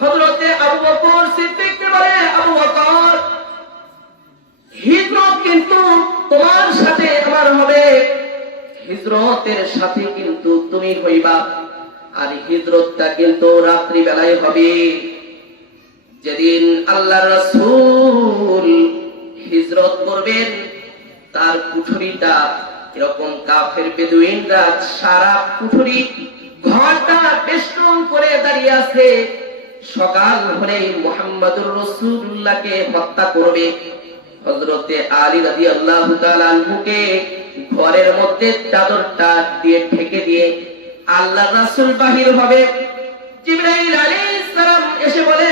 হযরতে আবু বকর সিদ্দিককে বলে, আবু বকর, হিজরত কিন্তু তোমার সাথে আমার হবে। হিজরতের সাথে কিন্তু তুমি হইবা। আর হিজরতটা কিন্তু রাত্রি বেলায় হবে। যেদিন আল্লাহ রাসূল হিজরত করবেন, তার কুঠুরিটা এরকম কাফের বেদুইনরা সারা কুঠুরি ঘরটা বেষ্টন করে দাঁড়িয়ে আছে। সকাল হলেই মোহাম্মদুর রসুল্লাহকে হত্যা করবে। হজরতে আলী রাজি আল্লাহ আনহুকে ঘরের মধ্যে চাদরটা দিয়ে ঢেকে দিয়ে আল্লাহ রাসূল বাহির হবে। বলে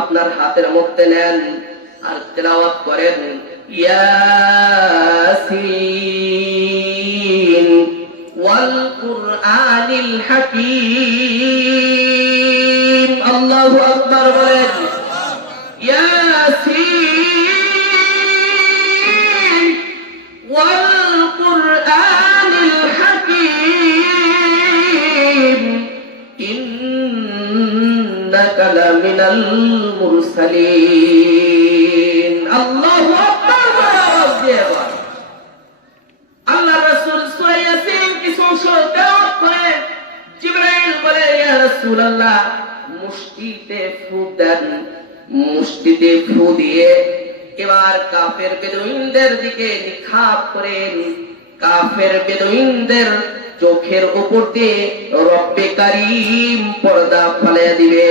আপনার হাতের মধ্যে নেন আর তেলাওয়াত করেন কুরআনিল হাকীম আল্লাহু আকবার বলেন ইয়াসিন ওয়াল কুরআনিল হাকীম إنك لمن المرسلين الله রাসূলুল্লাহ মুষ্টিতে ফু দেন। মুষ্টিতে ফু দিয়ে এবার কাফের বেদুইনদের দিকে নিক্ষাপ করে কাফের বেদুইনদের চোখের উপর দিয়ে রব্বে কারিম পর্দা ফলে দিবে।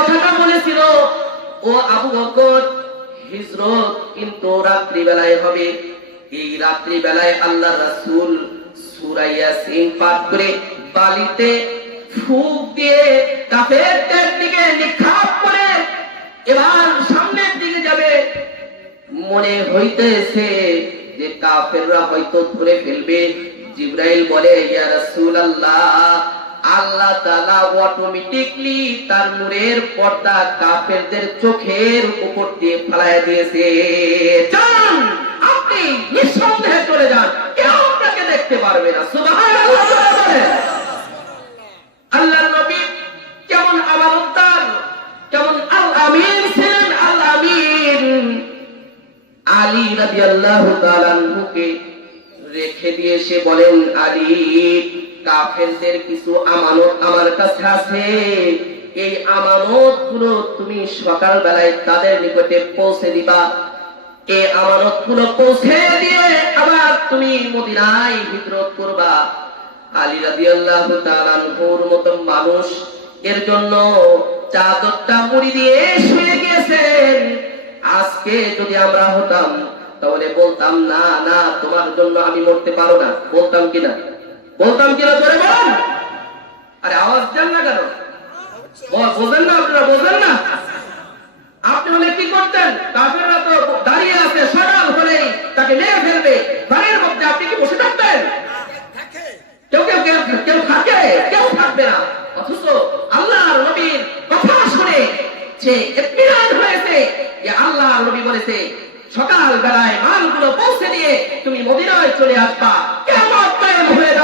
কথাটা বলেছিল, ও আবু বকর, হিজরত কিন্তু রাত্রি বেলায় হবে। এই রাত্রি বেলায় আল্লাহ রাসূল সূরা ইয়াসিন পাঠ করে বালিতে ফুক দিয়ে কাফেরদের দিকে নিক্ষাপ করে এবার সামনের দিকে যাবে। মনে হইতেছে যে কাফেররা হয়তো ধরে ফেলবে। জিব্রাইল বলে, ইয়া রাসূলুল্লাহ আল্লাহ তাআলা অটোমেটিকলি তার নূরের পর্দা কাফেরদের চোখের উপর দিয়ে ফেলায় দিয়েছে। আপনি নিঃসন্দেহে চলে যান। কেউ আপনাকে দেখতে পারবে না। আল্লাহর নবী কেমন কেমন আল আমিন ছিলেন, আল আমিন। আলী রেখে দিয়ে সে বলেন, আলী কাফেরদের কিছু আমানত আমার কাছে আছে। এই আমানতগুলো তুমি সকাল বেলায় তাদের নিকটে পৌঁছে দিবা। এই আমানতগুলো পৌঁছে দিয়ে আবার তুমি মদিনায় হিজরত করবা। আলী রাদিয়াল্লাহু তাআলা আনহুর মতো মানুষ এর জন্য চাদরটা মুড়ি দিয়ে শুয়ে গিয়েছেন। আজকে যদি আমরা হতাম, তাহলে বলতাম, না না, তোমার জন্য আমি মরতে পারো না। বলতাম কিনা? বলতাম কিনা জোরে বল? আরে আওয়াজ দেন না কেন? বোঝেন না আপনারা, বোঝেন না? আপনি হলে কি করতেন? কাফেররা তো দাঁড়িয়ে আছে, সকাল হলেই তাকে মেরে ফেলবে। বাড়ির মধ্যে আপনি কি বসে থাকতেন কেউ কেউ কেউ থাকে, কেউ থাকবে না। অথচ আল্লাহর নবীর কথা শুনে সে এত্মিনান হয়েছে, যে আল্লাহর নবী বলেছে সকাল বেলায় মালগুলো পৌঁছে দিয়ে তুমি মদিনায় চলে আসবা। কেমন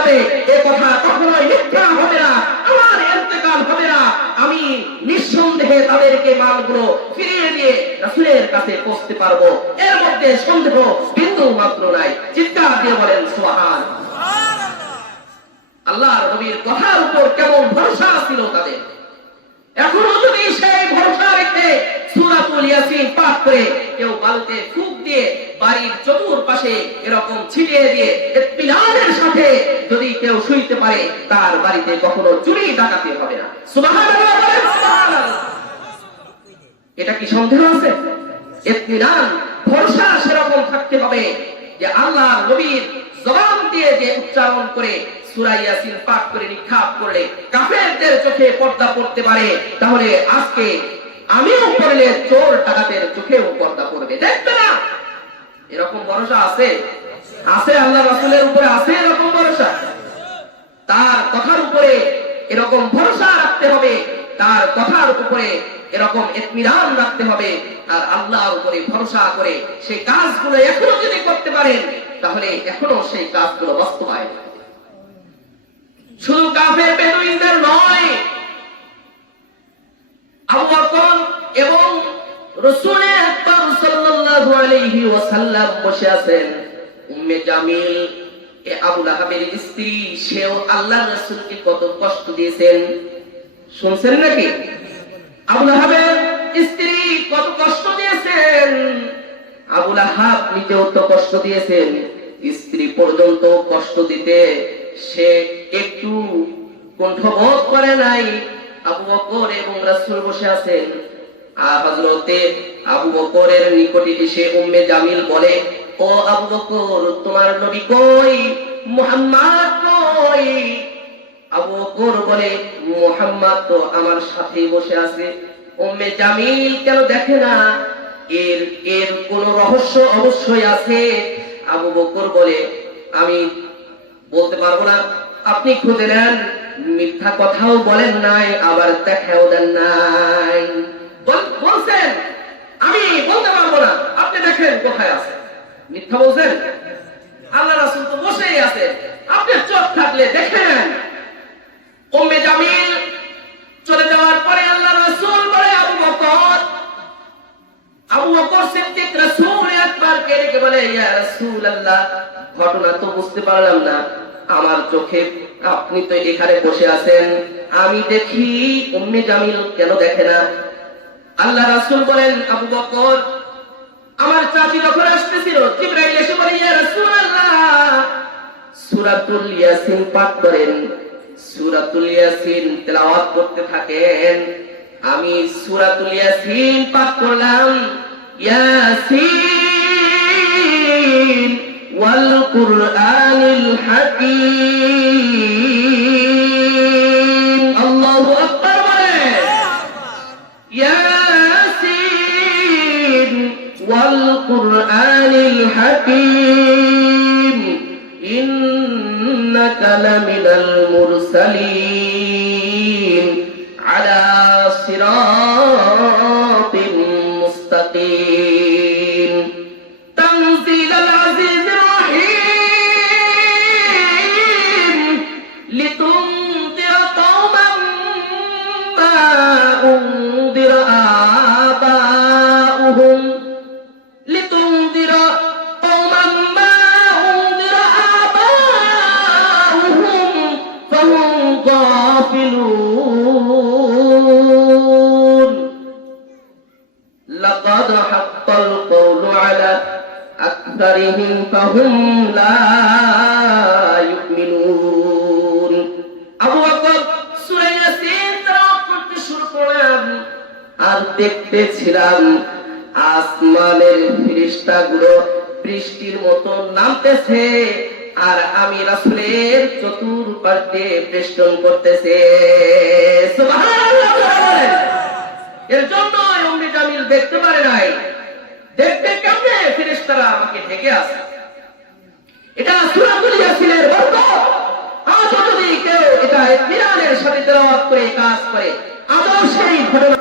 যাবে এ কথা কখনোই মিথ্যা হবে না, আমার ইন্তেকাল হবে না। আমি নিঃসন্দেহে তাদেরকে মালগুলো ফিরিয়ে দিয়ে রাসূলের কাছে পৌঁছতে পারব। এর মধ্যে সন্দেহ বিন্দু মাত্র নাই। চিৎকার দিয়ে বলেন, সুবহান। আল্লাহর নবীর কথার উপর কেমন ভরসা ছিল তাদের? এখনও যদি সেই ভরসা রেখে সূরাতুল ইয়াসিন করে কেউ বালুতে ফুক দিয়ে বাড়ির চতুর্পাশে এরকম ছিটিয়ে দিয়ে ইত্মিনানের সাথে যদি কেউ শুইতে পারে, তার বাড়িতে কখনো চুরি ডাকাতি হবে না। সুবহানাল্লাহ এটা কি সন্দেহ আছে? ইত্মিনান ভরসা সেরকম থাকতে হবে যে আল্লাহ নবীর জবান দিয়ে যে উচ্চারণ করে সূরা ইয়াসিন পাঠ করে নিক্ষাপ করলে কাফেরদের চোখে পর্দা পড়তে পারে, তাহলে আজকে আমিও পড়লে চোর ডাকাতের চোখেও পর্দা পড়বে দেখবে না? এরকম ভরসা আছে? আছে আল্লাহ রাসূলের উপরে, আছে এরকম ভরসা। তার কথার উপরে এরকম ভরসা রাখতে হবে, তার কথার উপরে এরকম ইতমিনান রাখতে হবে আর আল্লাহর উপরে ভরসা করে সেই কাজগুলো এখনও যদি করতে পারেন, তাহলে এখনও সেই কাজগুলো বাস্তবায়ন। শুধু কাফের বেদুইনদের নয় রসুলের আকবর সাল্লাল্লাহু আলাইহি ওয়াসাল্লাম বসে আছেন উম্মে জামিল। এ আবু লাহাবের স্ত্রী, সেও রাসূলকে কত কষ্ট দিয়েছেন। শুনছেন নাকি? আবু লাহাবের স্ত্রী কত কষ্ট দিয়েছেন। আবু লাহাব নিজেও তো কষ্ট দিয়েছেন। স্ত্রী পর্যন্ত কষ্ট দিতে সে একটু কণ্ঠবোধ করে নাই। আবু বকর এবং রাসূল বসে আছেন। আবু বকরের নিকটে এসে উম্মে জামিল বলে, ও আবু বকর, তোমার নবী কই? কই? আবু বকর বলে তো আমার সাথেই বসে আছে। উম্মে জামিল কেন দেখে না? এর এর কোন রহস্য অবশ্যই আছে। আবু বকর বলে, আমি বলতে পারব না। আপনি খুঁজে নেন। মিথ্যা কথাও বলেন নাই, আবার দেখাও দেন নাই। বলছেন, আমি বলতে পারব না। আপনি দেখেন কোথায় আছে। মিথ্যা বলছেন? আল্লাহ রাসূল তো বসেই আছে। আপনি চোখ থাকলে দেখেন। উম্মে জামিল চলে যাওয়ার পরে আল্লাহ রাসূল বলে, আবু বকর। আবু বকর সিদ্দিক রাসূল একবার কে বলে, ইয়া রাসূলুল্লাহ, ঘটনা তো বুঝতে পারলাম না। আমার চোখে আপনি তো এখানে বসে আছেন। আমি দেখি উম্মে জামিল কেন দেখে না? আল্লাহ রাসূল বলেন, আবু বকর, আমার চাচি যখন আসতেছিল এসে বলে, ইয়া রাসূলুল্লাহ। সূরাতুল ইয়াসিন পাঠ করেন। সূরাতুল ইয়াসিন তেলাওয়াত করতে থাকেন। আমি সূরাতুল ইয়াসিন পাঠ করলাম, ইয়াসিন ওয়াল কুরআনিল হাকীম। والقرآن الحكيم إنك لمن المرسلين على صراط أكثرهم فهم لا يؤمنون আবু বকর সূরা ইয়াসিন তেলাওয়াত করতে শুরু করলেন আর দেখতেছিলাম আসমানের ফেরেশতাগুলো বৃষ্টির মতো নামতেছে আর আমি রাসূলের চতুর্পাশ দিয়ে বেষ্টন করতেছে সুবহানাল্লাহ বলেন। এর জন্য উম্মে জামিল দেখতে পারে নাই দেখতে কেমনে ফেরেশতারা আমাকে ঢেকে আছে এটা সুরাতুল ইয়াসিনের বরকত। আজ যদি কেউ এটা ইরানের সাথে তেলাওয়াত করে কাজ করে, আদৌ সেই ঘটনা